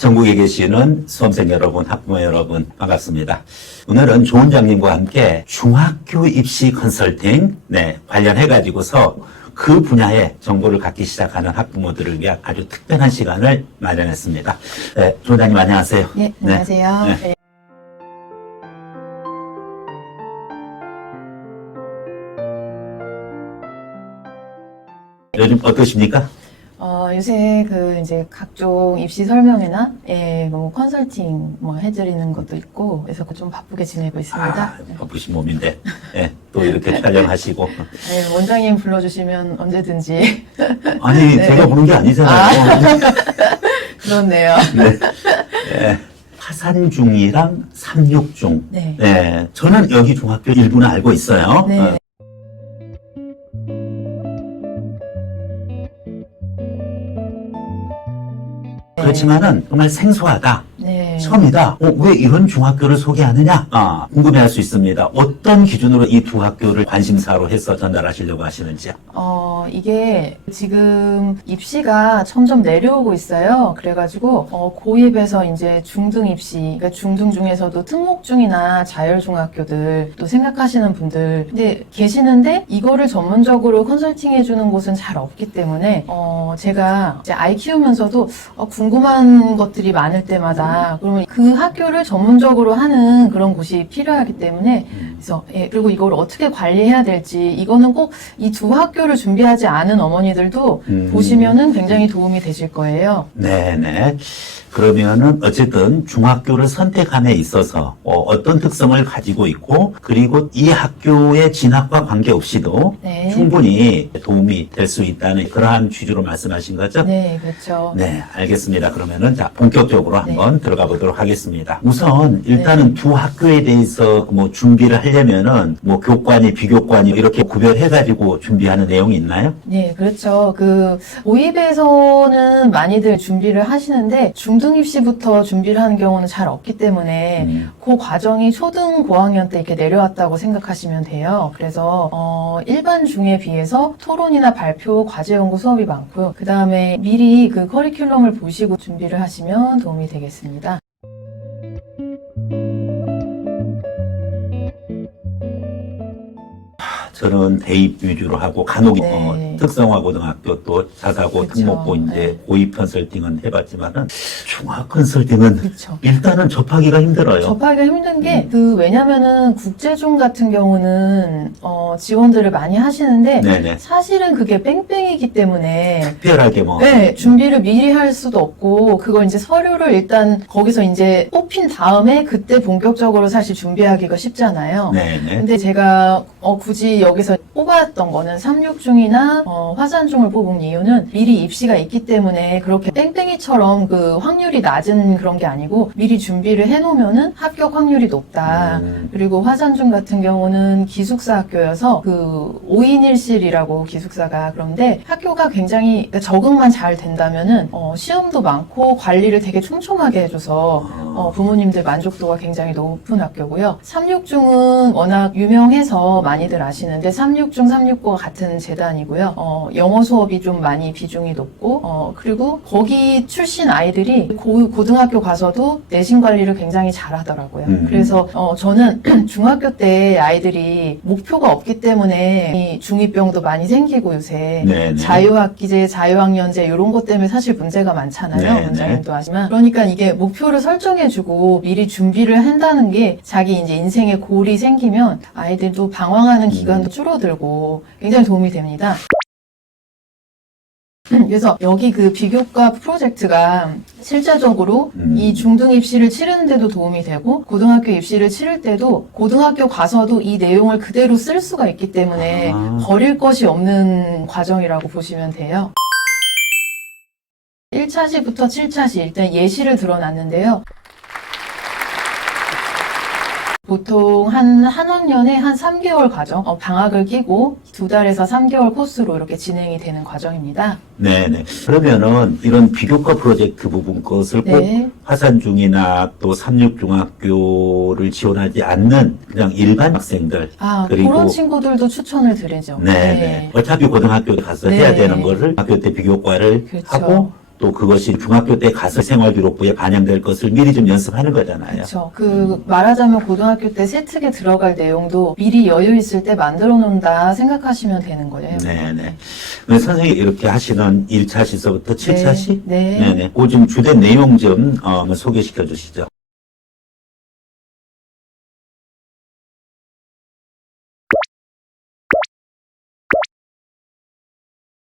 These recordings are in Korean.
전국에 계시는 수험생 여러분, 학부모 여러분 반갑습니다. 오늘은 조원장님과 함께 중학교 입시 컨설팅 관련해가지고서 그 분야의 정보를 갖기 시작하는 학부모들을 위한 아주 특별한 시간을 마련했습니다. 조원장님 안녕하세요. 네, 안녕하세요. 네. 요즘 어떠십니까? 요새 이제 각종 입시 설명회나, 뭐 컨설팅 해드리는 것도 있고, 그래서 좀 바쁘게 지내고 있습니다. 바쁘신 몸인데, 또 이렇게 촬영하시고. 네, 원장님 불러주시면 언제든지. 아니, 네. 제가 부른 게 아니잖아요. 그렇네요. 화산중이랑 삼육중. 네. 저는 여기 중학교 일부는 알고 있어요. 네. 그렇지만은 정말 생소하다. 네. 처음이다. 왜 이런 중학교를 소개하느냐? 궁금해할 수 있습니다. 어떤 기준으로 이 두 학교를 관심사로 해서 전달하시려고 하시는지요? 이게 지금 입시가 점점 내려오고 있어요. 그래가지고, 고입에서 이제 중등 입시, 그러니까 중등 중에서도 특목중이나 자율중학교들 또 생각하시는 분들, 근데 계시는데 이거를 전문적으로 컨설팅 해주는 곳은 잘 없기 때문에, 제가 이제 아이 키우면서도 궁금한 것들이 많을 때마다 그러면 그 학교를 전문적으로 하는 그런 곳이 필요하기 때문에 그래서 그리고 이걸 어떻게 관리해야 될지 이거는 꼭 이 두 학교를 준비하지 않은 어머니들도 보시면은 굉장히 도움이 되실 거예요. 네네. 그러면은 어쨌든 중학교를 선택함에 있어서 어떤 특성을 가지고 있고 그리고 이 학교의 진학과 관계없이도 네. 충분히 도움이 될 수 있다는 그러한 취지로 말씀하신 거죠? 네, 그렇죠. 네, 알겠습니다. 그러면은 자 본격적으로 네. 한번 들어가 보도록 하겠습니다. 우선 일단은 두 학교에 대해서 뭐 준비를 하려면은 뭐 교과니 비교과니 이렇게 구별해가지고 준비하는 내용이 있나요? 네, 그렇죠. 고입에서는 많이들 준비를 하시는데 중등 입시부터 준비를 하는 경우는 잘 없기 때문에 그 과정이 초등 고학년 때 이렇게 내려왔다고 생각하시면 돼요. 그래서 일반 중에 비해서 토론이나 발표, 과제 연구 수업이 많고요. 그 다음에 미리 그 커리큘럼을 보시고 준비를 하시면 도움이 되겠습니다. 저는 대입 위주로 하고 간혹 네. 특성화 고등학교 또 자사고 그쵸. 특목고 이제 네. 고입 컨설팅은 해봤지만은 중학 컨설팅은 그렇죠. 일단은 접하기가 힘들어요. 접하기가 힘든 게, 왜냐면은 국제중 같은 경우는, 지원들을 많이 하시는데, 네네. 사실은 그게 뺑뺑이기 때문에, 특별하게 뭐 네, 준비를 미리 할 수도 없고, 그걸 이제 서류를 일단 거기서 이제 뽑힌 다음에 그때 본격적으로 사실 준비하기가 쉽잖아요. 네네. 근데 제가 굳이 여기서 뽑았던 거는 삼육중이나 화산중을 뽑은 이유는 미리 입시가 있기 때문에 그렇게 땡땡이처럼 그 확률이 낮은 그런 게 아니고 미리 준비를 해놓으면은 합격 확률이 높다. 그리고 화산중 같은 경우는 기숙사 학교여서 5인 1실이라고 기숙사가 그런데 학교가 굉장히 그러니까 적응만 잘 된다면은 시험도 많고 관리를 되게 촘촘하게 해줘서 부모님들 만족도가 굉장히 높은 학교고요. 삼육중은 워낙 유명해서 많이들 아시는데 삼육중, 삼육고가 같은 재단이고요. 영어 수업이 좀 많이 비중이 높고 그리고 거기 출신 아이들이 고등학교 가서도 내신 관리를 굉장히 잘하더라고요. 그래서 저는 중학교 때 아이들이 목표가 없기 때문에 이 중이병도 많이 생기고 요새 네네. 자유학기제, 자유학년제 이런 것 때문에 사실 문제가 많잖아요. 네네. 원장님도 아시지만 그러니까 이게 목표를 설정해주고 미리 준비를 한다는 게 자기 이제 인생에 골이 생기면 아이들도 방황하는 기간도 줄어들고 굉장히 도움이 됩니다. 그래서 여기 비교과 프로젝트가 실제적으로 이 중등 입시를 치르는데도 도움이 되고 고등학교 입시를 치를 때도 고등학교 가서도 이 내용을 그대로 쓸 수가 있기 때문에 버릴 것이 없는 과정이라고 보시면 돼요. 1차시부터 7차시 일단 예시를 들어놨는데요. 보통 한 학년에 한 3개월 과정, 방학을 끼고 2달에서 3개월 코스로 이렇게 진행이 되는 과정입니다. 네네. 그러면은 이런 비교과 프로젝트 부분 것을 꼭 네. 화산중이나 또 삼육중학교를 지원하지 않는 그냥 일반 학생들 그리고 그런 친구들도 추천을 드리죠. 네네. 어차피 고등학교 가서 네. 해야 되는 거를 학교 때 비교과를 그렇죠. 하고 또 그것이 중학교 때 가서 생활기록부에 반영될 것을 미리 좀 연습하는 거잖아요. 그렇죠. 말하자면 고등학교 때 세특에 들어갈 내용도 미리 여유 있을 때 만들어 놓는다 생각하시면 되는 거예요. 네네. 선생님이 이렇게 하시는 1차 시서부터 7차 시? 네. 네네. 그 지금 주된 내용 좀 한번 소개시켜 주시죠.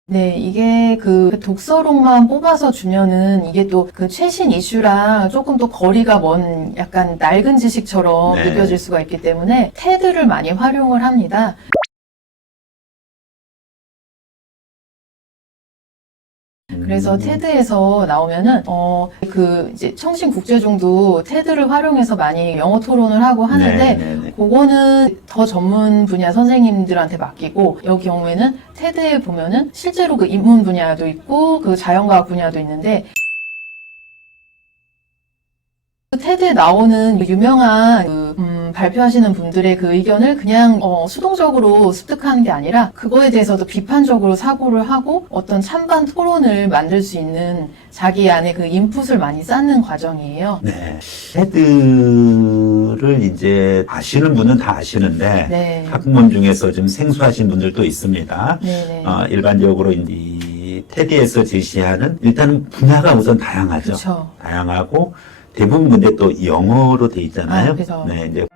네, 이게 그 독서록만 뽑아서 주면은 이게 또 그 최신 이슈랑 조금 더 거리가 먼 약간 낡은 지식처럼 네. 느껴질 수가 있기 때문에 테드를 많이 활용을 합니다. 그래서 테드에서 나오면은 이제 청신국제중도 테드를 활용해서 많이 영어 토론을 하고 하는데 네네네. 그거는 더 전문 분야 선생님들한테 맡기고 여기 경우에는 테드에 보면은 실제로 그 인문 분야도 있고 그 자연과학 분야도 있는데 그 테드에 나오는 유명한 발표하시는 분들의 그 의견을 그냥 수동적으로 습득하는 게 아니라 그거에 대해서도 비판적으로 사고를 하고 어떤 찬반 토론을 만들 수 있는 자기 안에 그 인풋을 많이 쌓는 과정이에요. 네. 테드를 이제 아시는 분은 다 아시는데 네. 학부모 중에서 좀 생소하신 분들도 있습니다. 네네. 일반적으로 이 테드에서 제시하는 일단은 분야가 우선 다양하죠. 그렇죠. 다양하고 대부분 근데 또 영어로 돼 있잖아요. 그래서 네, 이제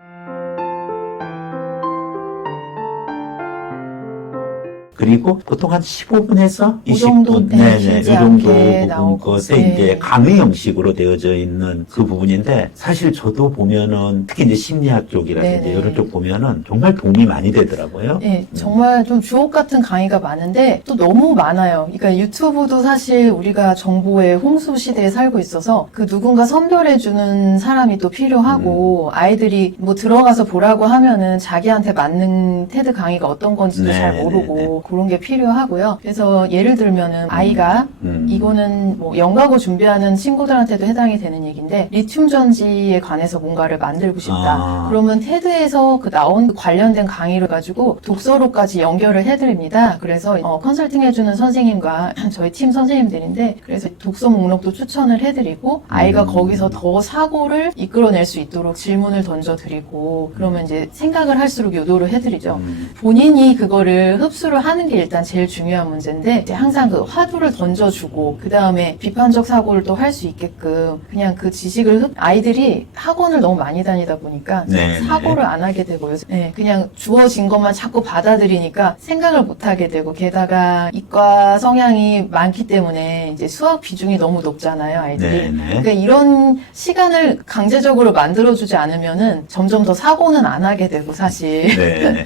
그리고 보통 한 15분에서 그 정도, 20분, 네, 이 길지 정도 않게 부분 나오고, 것에 네. 이제 강의 형식으로 되어져 있는 그 부분인데 사실 저도 보면은 특히 이제 심리학 쪽이라든지 네네. 이런 쪽 보면은 정말 도움이 많이 되더라고요. 네, 정말 좀 주옥 같은 강의가 많은데 또 너무 많아요. 그러니까 유튜브도 사실 우리가 정보의 홍수 시대에 살고 있어서 그 누군가 선별해주는 사람이 또 필요하고 아이들이 뭐 들어가서 보라고 하면은 자기한테 맞는 테드 강의가 어떤 건지도 잘 네, 모르고 그런 게 필요하고요. 그래서 예를 들면은 아이가 이거는 뭐 연가고 준비하는 친구들한테도 해당이 되는 얘기인데 리튬 전지에 관해서 뭔가를 만들고 싶다. 그러면 테드에서 그 나온 관련된 강의를 가지고 독서로까지 연결을 해드립니다. 그래서 컨설팅 해주는 선생님과 저희 팀 선생님들인데 그래서 독서 목록도 추천을 해드리고 아이가 거기서 더 사고를 이끌어낼 수 있도록 질문을 던져드리고 그러면 이제 생각을 할수록 유도를 해드리죠. 본인이 그거를 흡수를 하는 게 일단 제일 중요한 문제인데 이제 항상 그 화두를 던져주고 그 다음에 비판적 사고를 또 할 수 있게끔 그냥 그 지식을 아이들이 학원을 너무 많이 다니다 보니까 네, 사고를 안 하게 되고 네, 그냥 주어진 것만 자꾸 받아들이니까 생각을 못 하게 되고 게다가 이과 성향이 많기 때문에 이제 수학 비중이 너무 높잖아요, 아이들이. 그러니까 이런 시간을 강제적으로 만들어주지 않으면은 점점 더 사고는 안 하게 되고 사실 네.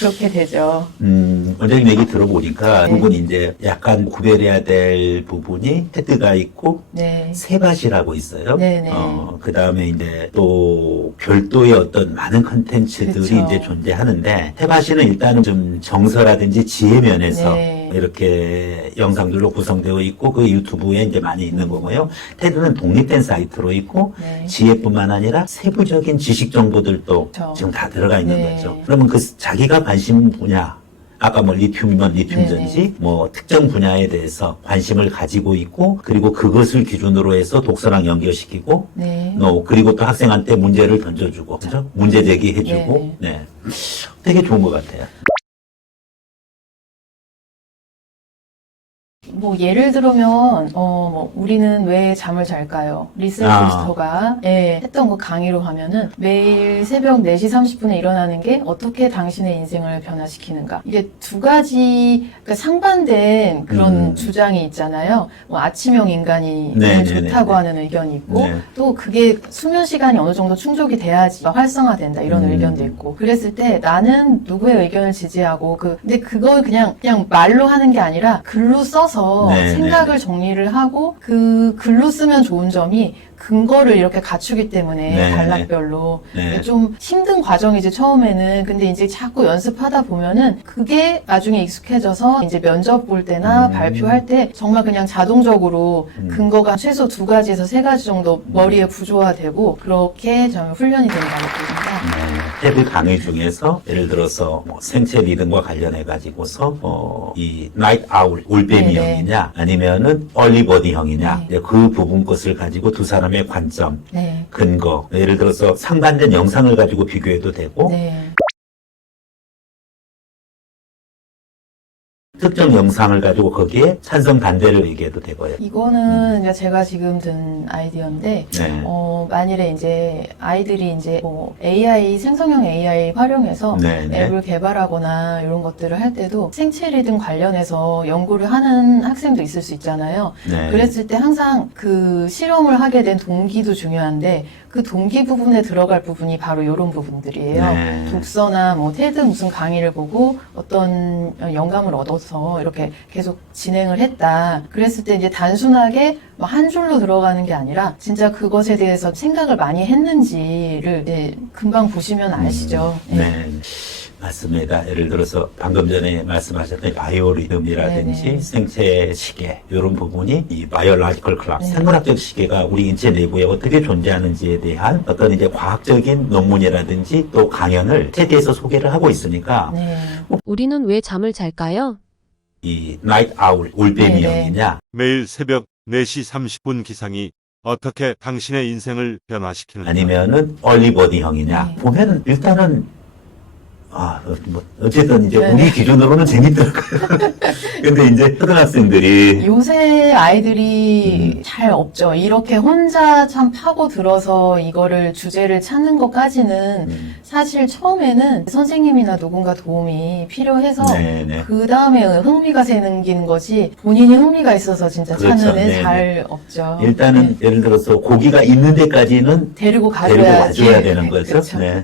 그렇게 되죠. 원장님 얘기 들어보니까 네. 그분 이제 약간 구별해야 될 부분이 테드가 있고 네. 세밭이라고 있어요. 네네. 그 다음에 이제 또 별도의 어떤 많은 컨텐츠들이 그쵸. 이제 존재하는데 세밭이는 일단은 좀 정서라든지 지혜 면에서 네. 이렇게 영상들로 구성되어 있고 그 유튜브에 이제 많이 있는 거고요. 테드는 독립된 사이트로 있고 네. 지혜뿐만 아니라 세부적인 지식 정보들도 그쵸. 지금 다 들어가 있는 네. 거죠. 그러면 그 자기가 관심 분야 아까 뭐 리튬이면 리튬 네네. 전지, 뭐 특정 분야에 대해서 관심을 가지고 있고, 그리고 그것을 기준으로 해서 독서랑 연결시키고, 네. 그리고 또 학생한테 문제를 던져주고, 그죠? 문제 제기해주고, 네네. 네. 되게 좋은 것 같아요. 뭐 예를 들면 뭐 우리는 왜 잠을 잘까요? 리셀 포스터가 했던 그 강의로 하면은 매일 새벽 4시 30분에 일어나는 게 어떻게 당신의 인생을 변화시키는가? 이게 두 가지 그러니까 상반된 그런 주장이 있잖아요. 뭐 아침형 인간이 좋다고 하는 의견이 있고 네. 또 그게 수면 시간이 어느 정도 충족이 돼야지 활성화된다 이런 의견도 있고 그랬을 때 나는 누구의 의견을 지지하고 근데 그걸 그냥 말로 하는 게 아니라 글로 써서 생각을 정리를 하고 그 글로 쓰면 좋은 점이 근거를 이렇게 갖추기 때문에 단락별로 좀 힘든 과정이지 처음에는. 근데 이제 자꾸 연습하다 보면은 그게 나중에 익숙해져서 이제 면접 볼 때나 발표할 때 정말 그냥 자동적으로 근거가 최소 2가지에서 3가지 정도 머리에 구조화되고 그렇게 좀 훈련이 된다고 봅니다. 테드 강의 중에서 예를 들어서 뭐 생체 리듬과 관련해 가지고서 이 나이트 아울 올빼미형이냐 아니면은 얼리버디형이냐 네. 이제 그 부분 것을 가지고 두 사람의 관점 네. 근거 예를 들어서 상반된 영상을 가지고 비교해도 되고 네. 특정 영상을 가지고 거기에 찬성 반대를 얘기해도 되고요. 이거는 그냥 제가 지금 든 아이디어인데, 네. 만일에 이제 아이들이 이제 뭐 AI, 생성형 AI 활용해서 네, 네. 앱을 개발하거나 이런 것들을 할 때도 생체 리듬 관련해서 연구를 하는 학생도 있을 수 있잖아요. 네. 그랬을 때 항상 그 실험을 하게 된 동기도 중요한데, 그 동기 부분에 들어갈 부분이 바로 이런 부분들이에요. 네. 독서나 뭐 테드 무슨 강의를 보고 어떤 영감을 얻어서 이렇게 계속 진행을 했다. 그랬을 때 이제 단순하게 뭐 한 줄로 들어가는 게 아니라 진짜 그것에 대해서 생각을 많이 했는지를 이제 금방 보시면 아시죠. 네. 맞습니다. 예를 들어서 방금 전에 말씀하셨던 바이오리듬이라든지 네네. 생체 시계 이런 부분이 이 바이올로지컬 클락 네. 생물학적 시계가 우리 인체 내부에 어떻게 존재하는지에 대한 어떤 이제 과학적인 논문이라든지 또 강연을 TED에서 소개를 하고 있으니까 네. 우리는 왜 잠을 잘까요? 이 나이트 아울 올빼미형이냐 매일 새벽 4시 30분 기상이 어떻게 당신의 인생을 변화시키는가? 아니면은 얼리버디형이냐 네. 보면은 일단은 뭐 어쨌든 이제 네. 우리 기준으로는 재밌더라고요. 근데 이제 초등학생들이 요새 아이들이 잘 없죠. 이렇게 혼자 참 파고 들어서 이거를 주제를 찾는 것까지는 사실 처음에는 선생님이나 누군가 도움이 필요해서 네네. 그 다음에 흥미가 생긴 거지 본인이 흥미가 있어서 진짜 그렇죠. 찾는 애 네네. 잘 없죠. 일단은 네. 예를 들어서 고기가 있는 데까지는 데리고 데리고 가줘야지. 와줘야 되는 거죠. 그렇죠. 네.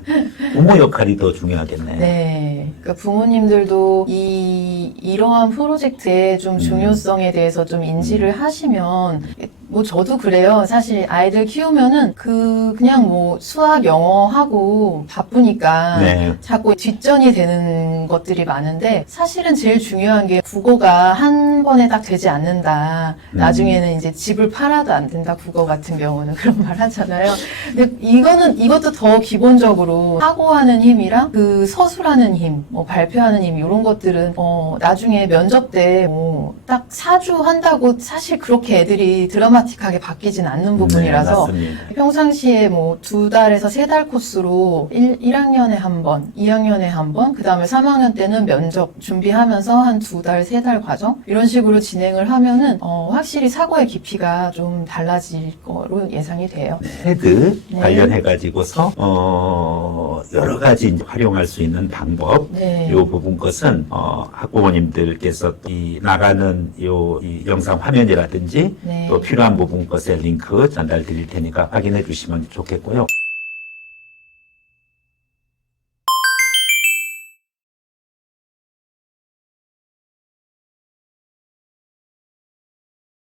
부모 역할이 더 중요하겠네요. 네. 그러니까 부모님들도 이러한 프로젝트의 좀 중요성에 대해서 좀 인지를 하시면, 뭐 저도 그래요. 사실 아이들 키우면은 그냥 뭐 수학, 영어 하고 바쁘니까 네. 자꾸 뒷전이 되는 것들이 많은데 사실은 제일 중요한 게 국어가 한 번에 딱 되지 않는다. 나중에는 이제 집을 팔아도 안 된다. 국어 같은 경우는 그런 말 하잖아요. 근데 이것도 더 기본적으로 사고하는 힘이랑 그 서술하는 힘, 뭐 발표하는 힘 이런 것들은 나중에 면접 때 뭐 딱 사주한다고 사실 그렇게 애들이 드라마틱하게 바뀌진 않는 부분이라서 네, 맞습니다. 평상시에 뭐 2달에서 3달 코스로 1학년에 한 번, 2학년에 한 번, 그 다음에 3학년 때는 면접 준비하면서 한 2달, 3달 과정? 이런 식으로 진행을 하면은, 확실히 사고의 깊이가 좀 달라질 거로 예상이 돼요. 헤드 네. 관련해가지고서, 여러 가지 이제 활용할 수 있는 방법. 네. 요 부분 것은, 학부모님들께서 이 나가는 이 영상 화면이라든지 네. 또 필요한 부분 것의 링크 전달 드릴 테니까 확인해 주시면 좋겠고요.